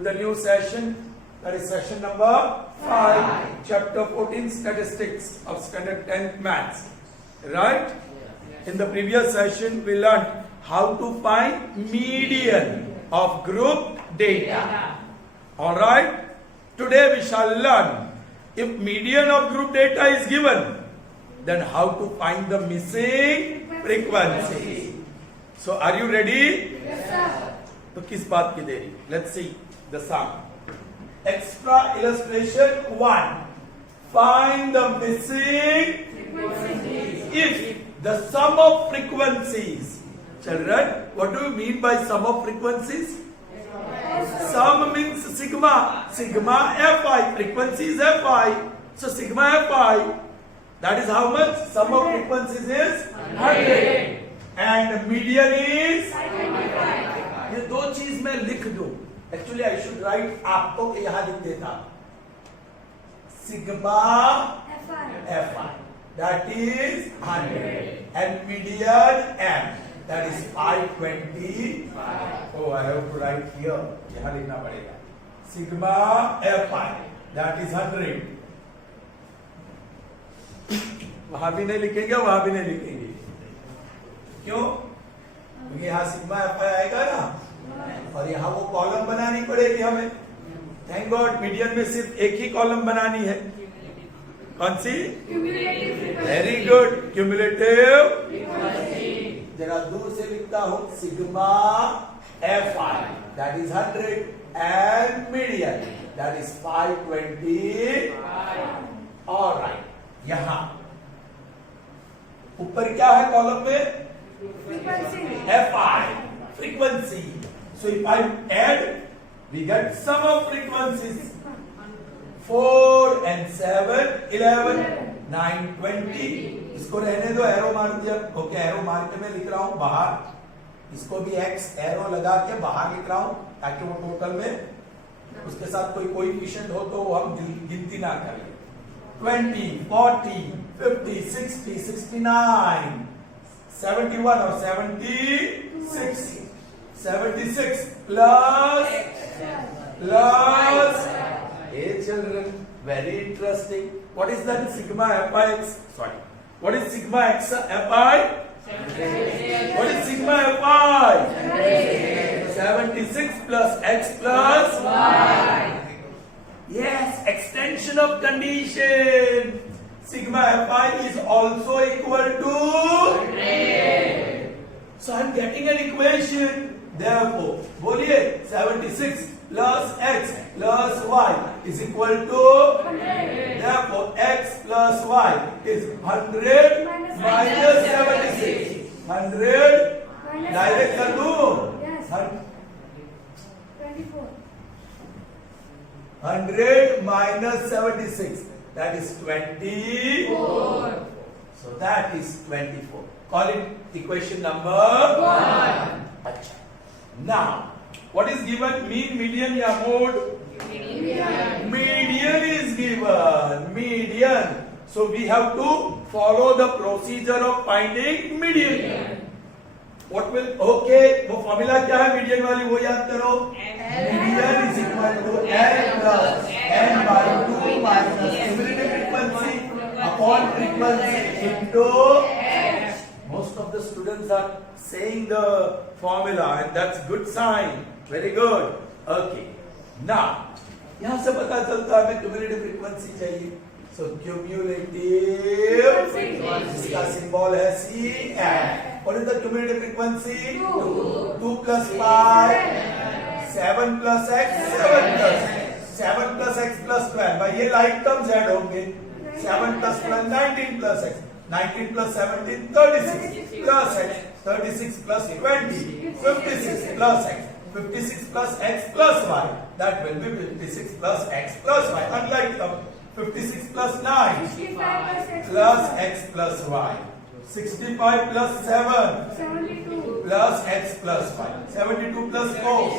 with the new session, that is session number 5, chapter 14, statistics of standard 10th maths. Right? In the previous session, we learned how to find median of group data. Alright? Today we shall learn if median of group data is given, then how to find the missing frequency. So are you ready? Yes, sir. तो किस बात की देरी? Let's see the sum. Extra illustration 1. Find the missing if the sum of frequencies. Children, what do you mean by sum of frequencies? Sum means sigma. Sigma Fi. Frequency is Fi. So sigma Fi. That is how much? Sum of frequencies is 100. And median is 75. ये दो चीज मैं लिख दूं. Actually I should write आपको यहाँ लिख देता. Sigma Fi. That is 100. And median M. That is 520. Oh, I have to write here. यहाँ लिखना पड़ेगा. Sigma Fi. That is 100. वहां भी नहीं लिखेंगे, वहां भी नहीं लिखेंगे. क्यों? क्योंकि यहाँ सिग्मा एफ आएगा ना, और यहाँ वो कॉलम बनानी पड़ेगी हमें. थैंक गॉड मीडियन में सिर्फ एक ही कॉलम बनानी है. कौन सी? Very good, cumulative. जरा दूर से लिखता हूँ. Sigma F I that is 100 and median that is 520. Alright, यहाँ ऊपर क्या है कॉलम में? Fi, frequency. So if I add, we get sum of frequencies. 4 and 7, 11, 9, 20. इसको रहने दो, एरो मार दिया. ओके, एरो मार के मैं लिख रहा हूं बाहर. इसको भी एक्स एरो लगा के बाहर लिख रहा हूं ताकि वो टोटल में उसके साथ कोई कोएफिशिएंट हो तो हम गिनती ना करें. 20, 40, 50, 60, 69, 71 or 76. 76 plus. Hey children, very interesting. What is that sigma Fix? Sorry. What is sigma X Fi? What is sigma Fi? 76 plus X plus Y. Yes, extension of condition. Sigma Fi is also equal to 100. So I am getting an equation. Therefore, बोलिए 76 plus x plus y is equal to 100. Therefore, x plus y is 100 minus 76. 100 direct कर दूं? Yes. 24. 100 minus 76. That is 24. So that is 24. Call it equation number 1. Now, what is given? Mean, median या mode? Median is given. Median. So we have to follow the procedure of finding median. What will? Okay. वो formula क्या है median वाली? वो याद करो. Median is equal to n plus n by 2 minus cumulative frequency upon frequency into h. Most of the students are saying the formula and that's good sign. Very good. Okay. Now, यहाँ से पता चलता है हमें cumulative frequency चाहिए. So cumulative इसका symbol है CN. What is the cumulative frequency? 2 plus 5. 7 plus x, 7 plus x plus 12. भाई ये लाइक टर्म्स ऐड होंगे. 7 plus 12, 19 plus x. 19 plus 17, 36 plus x. 36 plus 20, 56 plus x. 56 plus x plus y. That will be 56 plus x plus y. Unlike the 56 plus 9 plus x plus y. 65 plus 7 72 plus x plus 5. 72 plus 4.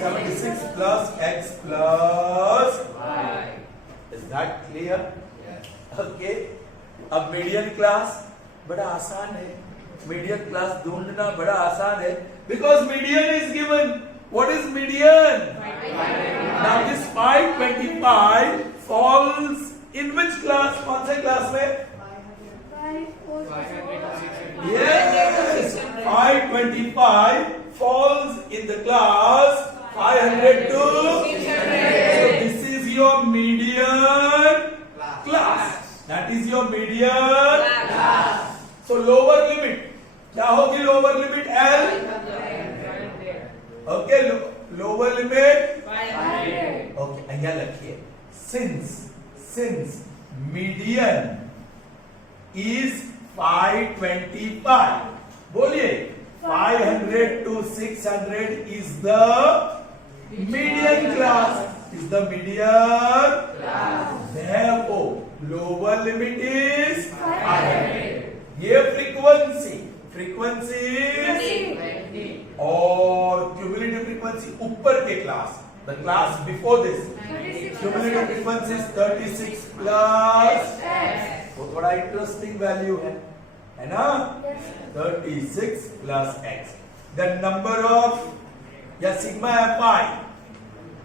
76 plus x plus y. Is that clear? Okay. अब median class बड़ा आसान है. Median class ढूंढना बड़ा आसान है. Because median is given. What is median? Now this 525 falls in which class? कौन से class में? Yes, 525 falls in the class 500 to 600. So this is your median class. That is your median class. So lower limit. क्या होगी lower limit? L. Okay, lower limit 500. Okay, અહીંયા લખીએ. Since median is 525. बोलिए 500 to 600 is the median class. Is the median class. Therefore, lower limit is 500. ये frequency और cumulative frequency ऊपर के class. The class before this. Cumulative frequency is 36 plus x. वो थोड़ा interesting value है ना? 36 plus x. The number of या sigma fi.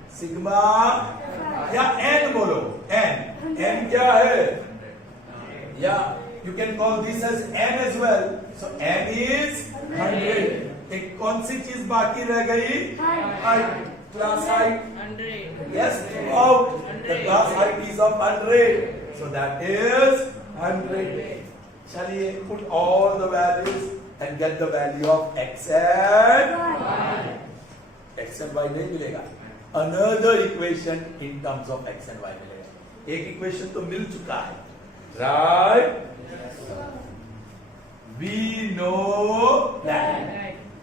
Sigma या n बोलो. n क्या है? Yeah, you can call this as n as well. So n is 100. एक कौन सी चीज बाकी रह गई? Height. Class height 100. Yes, throughout the class height is of 100. So that is 100. चलिए, put all the values and get the value of x and y. X and y नहीं मिलेगा. Another equation in terms of x and y मिलेगा. एक equation तो मिल चुका है, right? We know that.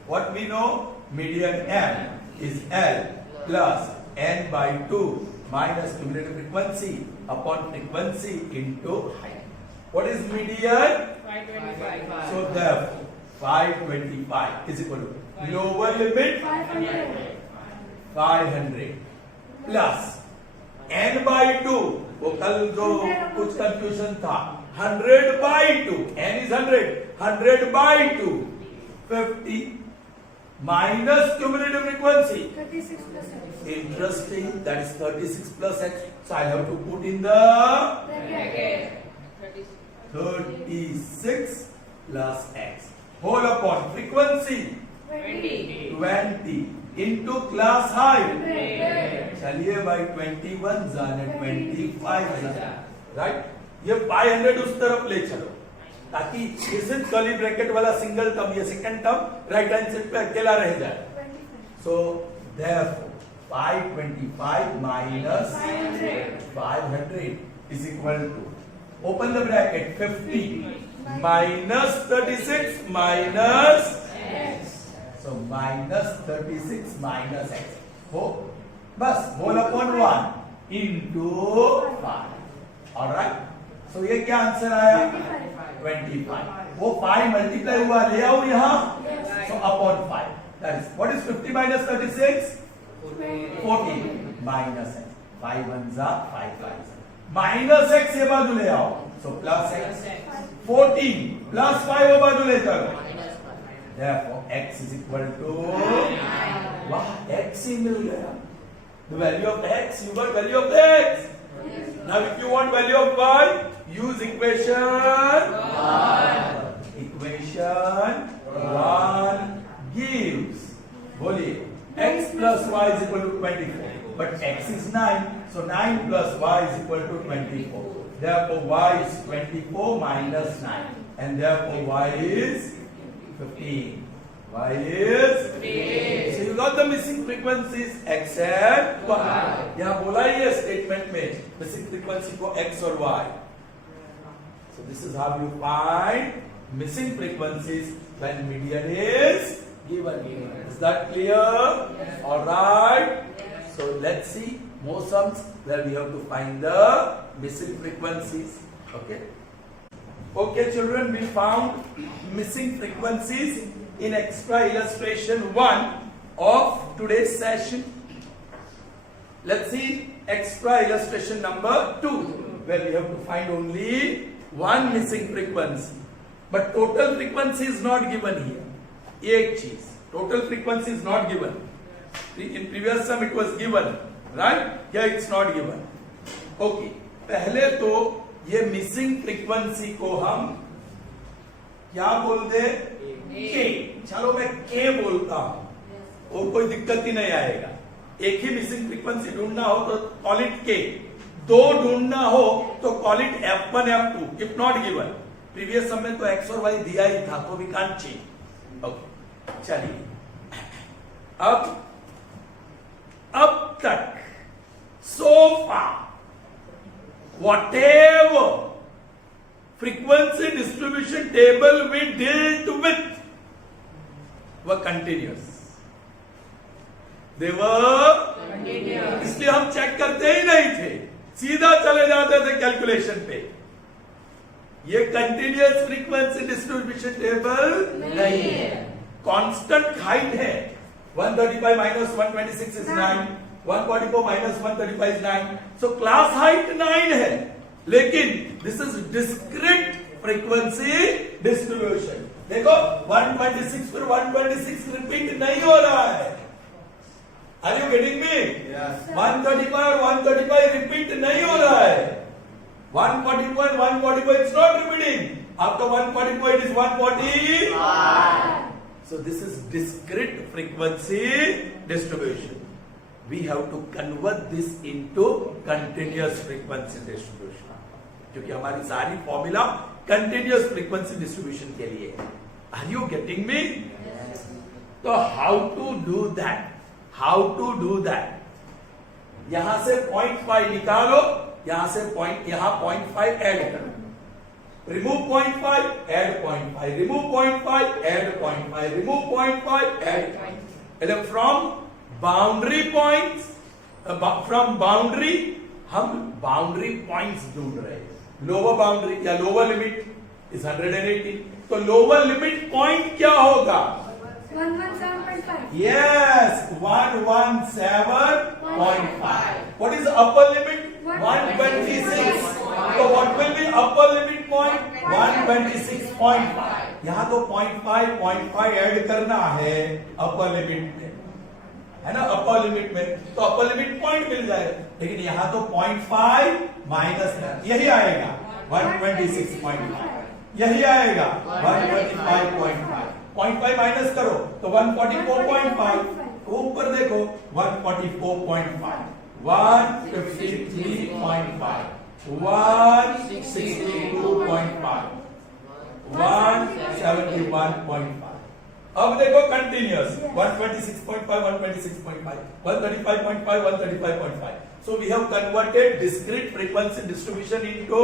What we know? Median m is L plus n by 2 minus cumulative frequency upon frequency into height. What is median? 525. So therefore 525 is equal to lower limit 500 plus n by 2. वो कल जो कुछ confusion था, 100 by 2, n is 100 by 2, 50 minus cumulative frequency 36 plus x. Interesting, that is 36 plus x. So I have to put in the bracket 36 plus x whole upon frequency 20 into class height. चलिए भाई 21 जाने 25 जाने, right? ये 500 उस तरफ ले चलो ताकि इस कर्ली ब्रैकेट वाला सिंगल टर्म ये second term right hand side पे अकेला रह जाए. सो therefore 525 minus 500 is equal to, open the bracket, 50 minus 36 minus x. So minus 36 minus x. हो बस whole upon 1 into 5. Alright. So ये क्या आंसर आया? 25. वो 5 मल्टीप्लाई हुआ, ले आओ यहाँ. So upon 5. That is, what is 50 minus 36? 14 minus x. 5 ones are 5 5. Minus x ये बाजू ले आओ. So plus x. 14 plus 5 वो बाजू ले चलो. Therefore x is equal to, वाह x ही मिल गया. The value of x, you got value of x. Now if you want value of y, use equation 1. Equation 1 gives, बोलिए, x plus y is equal to 24. But x is 9, so 9 plus y is equal to 24. Therefore y is 24 minus 9. And therefore y is 15. Y is 15. So you got the missing frequencies x and y. यहाँ बोला ही है statement में missing frequency को x और y. So this is how you find missing frequencies when median is given. Is that clear? Yes. All right. Yes. So let's see more sums where we have to find the missing frequencies. Okay. Okay, children, we found missing frequencies in extra illustration 1 of today's session. Let's see extra illustration number 2, where we have to find only one missing frequency. But total frequency is not given here. एक चीज, total frequency is not given. In previous sum it was given, right? Here it's not given. Okay. पहले तो ये missing frequency को हम क्या बोलते? के. चलो मैं के बोलता हूं, और कोई दिक्कत ही नहीं आएगा. एक ही मिसिंग फ्रीक्वेंसी ढूंढना हो तो कॉल इट के. दो ढूंढना हो तो call it F1 F2 if not given. Previous sum में तो एक्स और वाई दिया ही था, तो वी कांट चेंज. ओके, चलिए अब तक so far whatever frequency distribution table we dealt with were continuous. They were continuous. इसलिए हम चेक करते ही नहीं थे, सीधा चले जाते थे कैलकुलेशन पे. ये कंटिन्यूअस फ्रीक्वेंसी डिस्ट्रीब्यूशन टेबल नहीं है. कांस्टेंट हाइट है. 135 minus 126 is 9. 144 minus 135 is 9. So class height 9 है. लेकिन this is discrete frequency distribution. देखो 126 पर 126 रिपीट नहीं हो रहा है. Are you getting me? Yes. 135 और 135 रिपीट नहीं हो रहा है. 144 and 144 it's not repeating. After 144 it is 145. So this is discrete frequency distribution. We have to convert this into continuous frequency distribution. क्योंकि हमारी सारी फॉर्मूला continuous frequency distribution के लिए है. Are you getting me? Yes. तो how to do that? How to do that? यहां से 0.5 निकालो, यहां से यहां 0.5 ऐड करो. Remove 0.5, add 0.5. Remove 0.5, add 0.5. Remove 0.5, add. And then from boundary points, from boundary, हम boundary points ढूंढ रहे हैं. Lower boundary या lower limit is 180. तो lower limit point क्या होगा? 117.5. Yes, 117.5. What is the upper limit? 126. So what will be upper limit point? 126.5. यहाँ तो 0.5 ऐड करना है अपर लिमिट में, है ना? अपर लिमिट में तो अपर लिमिट पॉइंट मिल जाएगा. लेकिन यहाँ तो 0.5 माइनस यही आएगा 126.5. यही आएगा 125.5. 0.5 माइनस करो तो 144.5. ऊपर देखो 144.5, 153.5, 162.5, 171.5. अब देखो continuous 126.5, 126.5, 135.5, 135.5. So we have converted discrete frequency distribution into,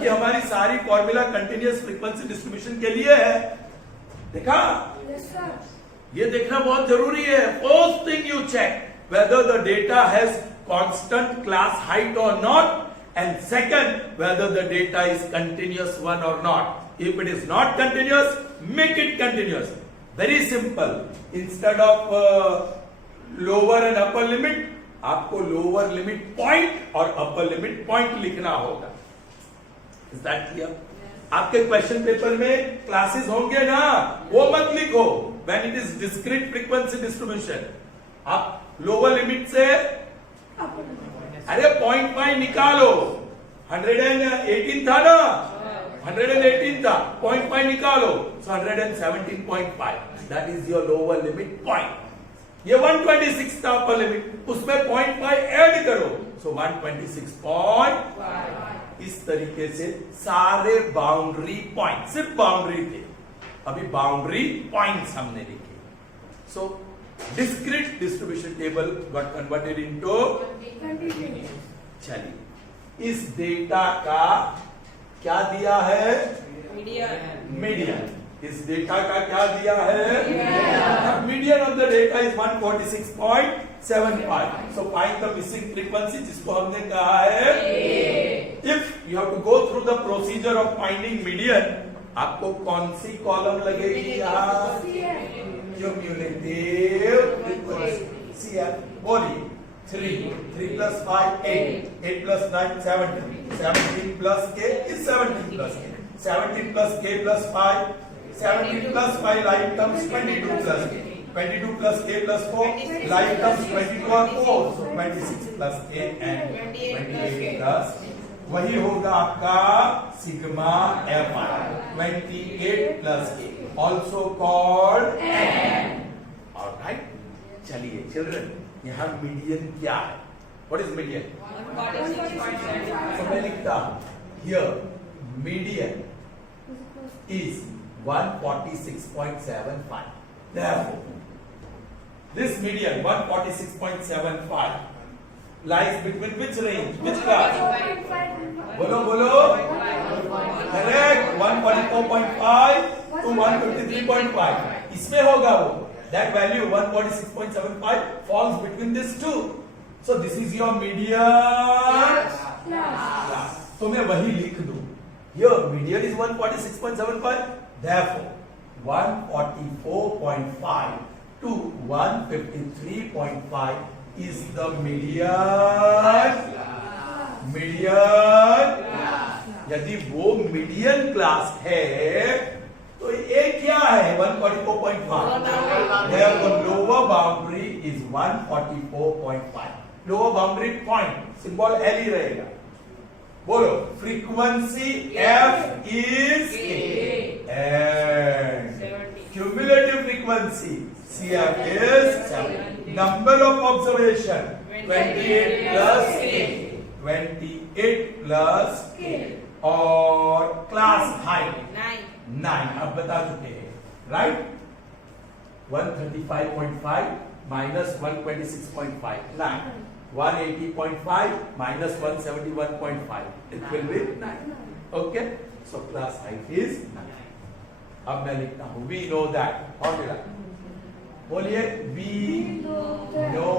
कि हमारी सारी फॉर्मूला कंटिन्यूअस फ्रीक्वेंसी डिस्ट्रीब्यूशन के लिए है. देखा? Yes, sir. ये देखना बहुत जरूरी है. First thing you check whether the data has constant class height or not, and second whether the data is continuous one or not. If it is not continuous, make it continuous. Very simple. Instead of lower and upper limit, आपको lower limit point और upper limit point लिखना होगा. Is that clear? आपके question paper में classes होंगे ना, वो मत लिखो. When it is discrete frequency distribution, आप लोअर लिमिट से अरे 0.5 निकालो. 118 था ना, 118 था, 0.5 निकालो, so 117.5. That is your lower limit point. ये 126 था अपर लिमिट, उसमें 0.5 ऐड करो, so 126.5. इस तरीके से सारे बाउंड्री पॉइंट, सिर्फ बाउंड्री थे, अभी बाउंड्री पॉइंट्स हमने लिखे. So discrete distribution table got converted into. चलिए, इस डेटा का क्या दिया है? मीडियन. इस डेटा का क्या दिया है? Median of the data is 146.75. So find the missing frequency, जिसको हमने कहा है if you have to go through the procedure of finding median. आपको कौन सी कॉलम लगेगी? यहाँ क्यूम्युलेटिव फ्रीक्वेंसी. CF बोलिए. 3 plus 5 8, 8 plus 9 17, 17 plus K is 17 plus K, 17 plus K plus 5, 17 plus 5 like terms 22 plus K, 22 plus k plus 4, like terms 22 और 4, so 26 plus k and 28 plus वही होगा आपका sigma fi 28 plus k, also called n. Alright, चलिए children, यहाँ median क्या है? What is median? तो मैं लिखता हूँ here median is 146.75. Therefore, this median 146.75 lies between which range? Which class? बोलो बोलो. Correct. 144.5 to 153.5. इसमें होगा वो. That value 146.75 falls between these two. So this is your median class. तो मैं वही लिख दूं. Your median is 146.75. Therefore, 144.5 to 153.5 is the median. यदि वो मीडियन क्लास है तो ये क्या है? 144.5. Therefore, lower boundary is 144.5. Lower boundary point symbol L ही रहेगा. बोलो, frequency F is K and cumulative frequency CF is 7. Number of observation 28 plus K. 28 plus K और class height 9. अब बता चुके हैं, right? 135.5 minus 126.5 9. 180.5 minus 171.5. It will be 9. Okay? So class height is 9. अब मैं लिखता हूँ we know that formula. बोलिए we know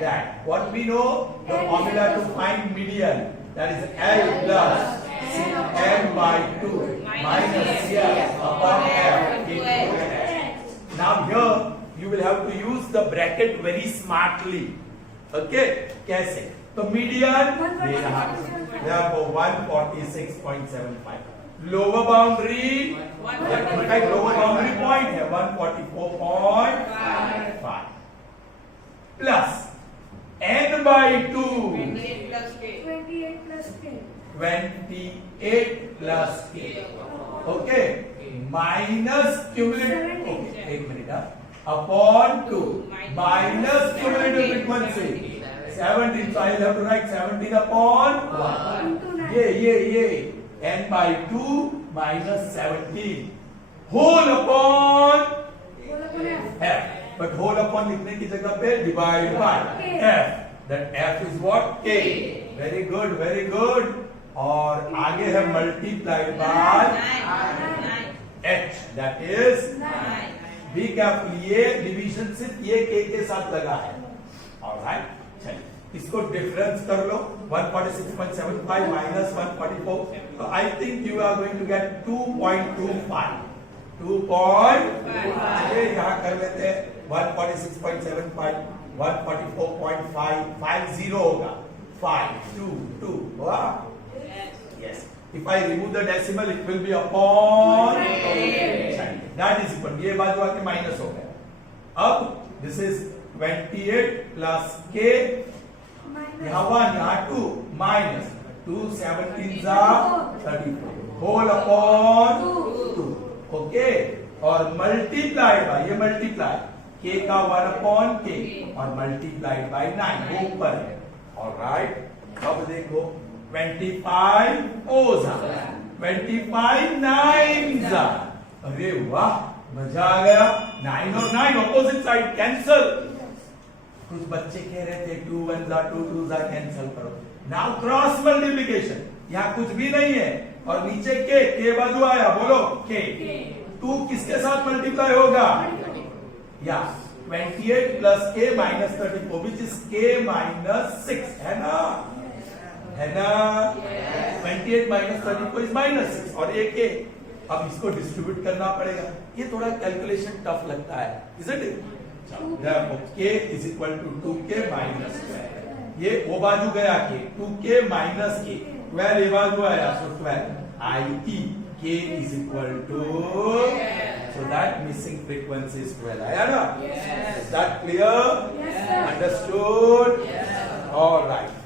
that. What we know? The formula to find median. That is L plus Cm by 2 minus Cf upon F into X. Now here you will have to use the bracket very smartly. Okay? कैसे? तो median ये रहा, therefore 146.75. Lower boundary, lower boundary point है 144.5 plus n by 2 28 plus k. Okay, minus cumulative, okay एक minute, upon 2 minus cumulative frequency 17, so I will have to write 17 upon 1. ये n by 2 minus 17 whole upon f, but whole upon लिखने की जगह पे divide by f. That f is what? K. Very good, very good. और आगे है multiplied by h, that is 9. Be careful, ये division सिर्फ ये k के साथ लगा है. Alright, चलिए इसको डिफरेंस कर लो. 146.75 minus 144, so I think you are going to get 2.25. 2.25. यहाँ कर लेते हैं 146.75 144.550 होगा. 522 हुआ. Yes. If I remove the decimal, it will be upon. That is equal. ये बाजू आके माइनस हो गया. अब this is 28 plus k. यहाँ 1 यहाँ 2 minus 2 17 34 whole upon 2. Okay. और multiplied by, ये multiply k का 1 upon k और multiplied by 9 वो ऊपर है. Alright. अब देखो 25 ओज़ा 25 9 जा. अरे वाह, मजा आ गया. 9 और 9 ऑपोजिट साइड कैंसल. कुछ बच्चे कह रहे थे 2 1 जा 2 2 जा कैंसल करो. Now cross multiplication. यहाँ कुछ भी नहीं है और नीचे k बाजू आया. बोलो k. 2 किसके साथ मल्टीप्लाई होगा? या 28 plus k minus 34 which is k minus 6 है ना? 28 minus 34 is minus 6 और एक k. अब इसको डिस्ट्रीब्यूट करना पड़ेगा. ये थोड़ा कैलकुलेशन टफ लगता है, isn't it? Therefore k is equal to 2k minus 12. ये वो बाजू गया k, 2k minus k, 12 ये बाजू आया, so 12 i.e. k is equal to, so that missing frequency is 12. आया ना? Yes. Is that clear? Yes, sir. Understood? Yes. All right.